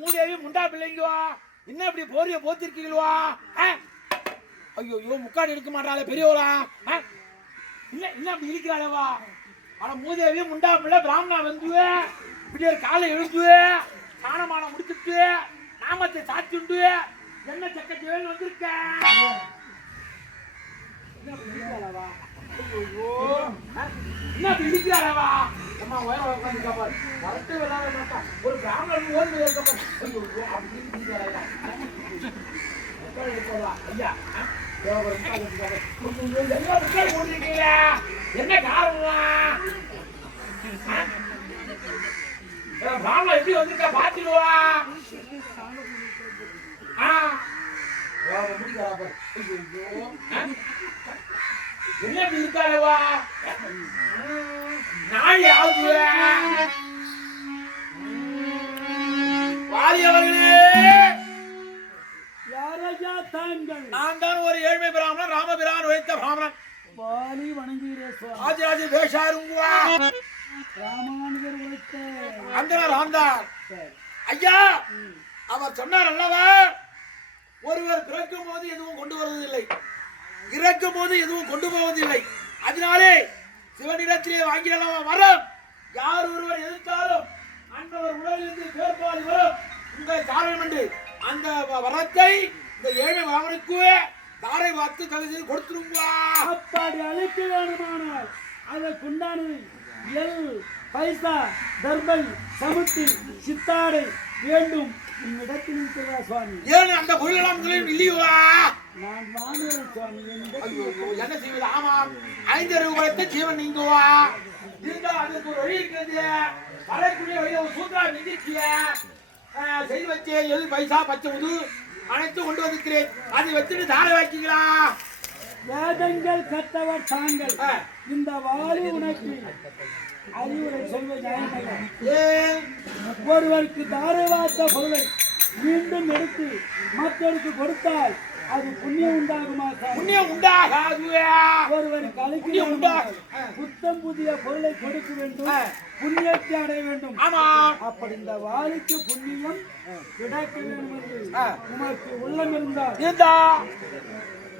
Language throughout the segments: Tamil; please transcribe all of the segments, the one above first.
மூதேவி முண்டா பிள்ளைங்கோ என்ன இப்படி போரிய போத்திருக்கீங்களா? ஐயோ முக்காடு எடுக்க மாட்டாளே பெரியவளா? என்ன அப்படி இருக்கிறாளவா? ஆனா மூதேவி முண்டா பிள்ளை பிராமணா வந்து இப்படி ஒரு காலை எழுந்து சாணமான முடிச்சுட்டு நாமத்தை சாத்திண்டு என்ன சக்கச்சேன்னு வந்திருக்க. என்ன அப்படி இருக்கிறாளவா? அம்மா உயர உட்காந்துருக்கா பாரு. வரட்டு விளாட மாட்டா ஒரு பிராமணன் ஓடி இருக்க பாரு. ஐயோ அப்படி இருக்கிறாளா? ஐயா என்ன காரணம்? பிராமணன் எப்படி வந்திருக்கா பாத்துடுவா. என்ன இப்படி இருக்காளவா? நாளை ஆகுது வாரியவர்களே. நான் தான் ஒரு ஏழ்மை பிராமணன், ராமபிரான் வைத்த பிராமணன். ஆதிராஜ வேஷாருங்குவா அந்த ராம்தார் ஐயா அவர் சொன்னார் அல்லவா, ஒருவர் பிறக்கும் போது எதுவும் கொண்டு வருவதில்லை, இறக்கும் போது எதுவும் கொண்டு போவதில்லை. அதனாலே சிவனிடத்திலே வாங்கிடலாம் வரம். யார் ஒருவர் எதிர்த்தாலும் அன்றவர் உடலிலிருந்து பேர்பால் வரும் உங்கள் காரணம் என்று அந்த வரத்தை இந்த ஏழை அவனுக்கு தாரை பார்த்து தலை செய்து கொடுத்துருவா. அப்பாடி அழைக்க வேணுமானால் அதற்குண்டானது எல் பைசா தர்பல் சமுத்தி சித்தாடை வேண்டும் இடத்தில் இருக்கிறதா சுவாமி? ஏன் அந்த பொருளெல்லாம் இல்லையா? நான் வாங்குறேன் சுவாமி. என்ன செய்வது? ஆமாம் 5 ரூபாய்க்கு ஜீவன் நீங்குவா இருந்தா அதுக்கு ஒரு வழி இருக்கிறது. வரக்கூடிய வழியை ஒரு சூத்திரா நிதிக்கிய செய்து வச்சு எல் பைசா பச்சை உது அனைத்து கொண்டு வந்திருக்கிறேன். அதை வச்சுட்டு தாரை வாக்கிங்களா? வேதங்கள் கற்றவர் தாங்கள். இந்த வாரி உனக்கு அறிவுரை சொல்வது ஒருவருக்கு தாரை வார்த்த பொருளை மீண்டும் எடுத்து மற்றவருக்கு கொடுத்தால் அது புண்ணியம் உண்டாகுமா? புண்ணியம் உண்டாகாது. ஒருவருக்கு அழைக்க புத்தம் புதிய பொருளை கொடுக்க வேண்டும், புண்ணியத்தை அடைய வேண்டும். அப்படி இந்த வாரிக்கு புண்ணியம் கிடைக்க வேண்டும் என்று உமக்கு உள்ளம் இருந்தால்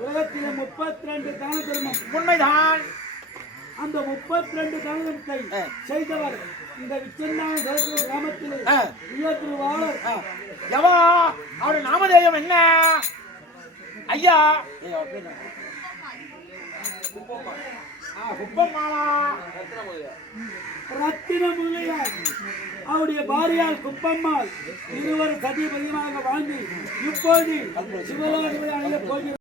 உலகத்திலே 32 தான தர்மம் உண்மைதான். அந்த 32 தானத்தை செய்தவர் இந்த விச்சன்னான கிராமத்தில் உயர்த்துவார். எவா அவருடைய நாமதேயம் என்ன ஐயா? ரத்தின முதலியார் அவருடைய பாரியால் குப்பம்மாள் இருவர் சதிபதியமாக வாழ்ந்து இப்போது சிவலோகத்தில் அடைய போகிறார்.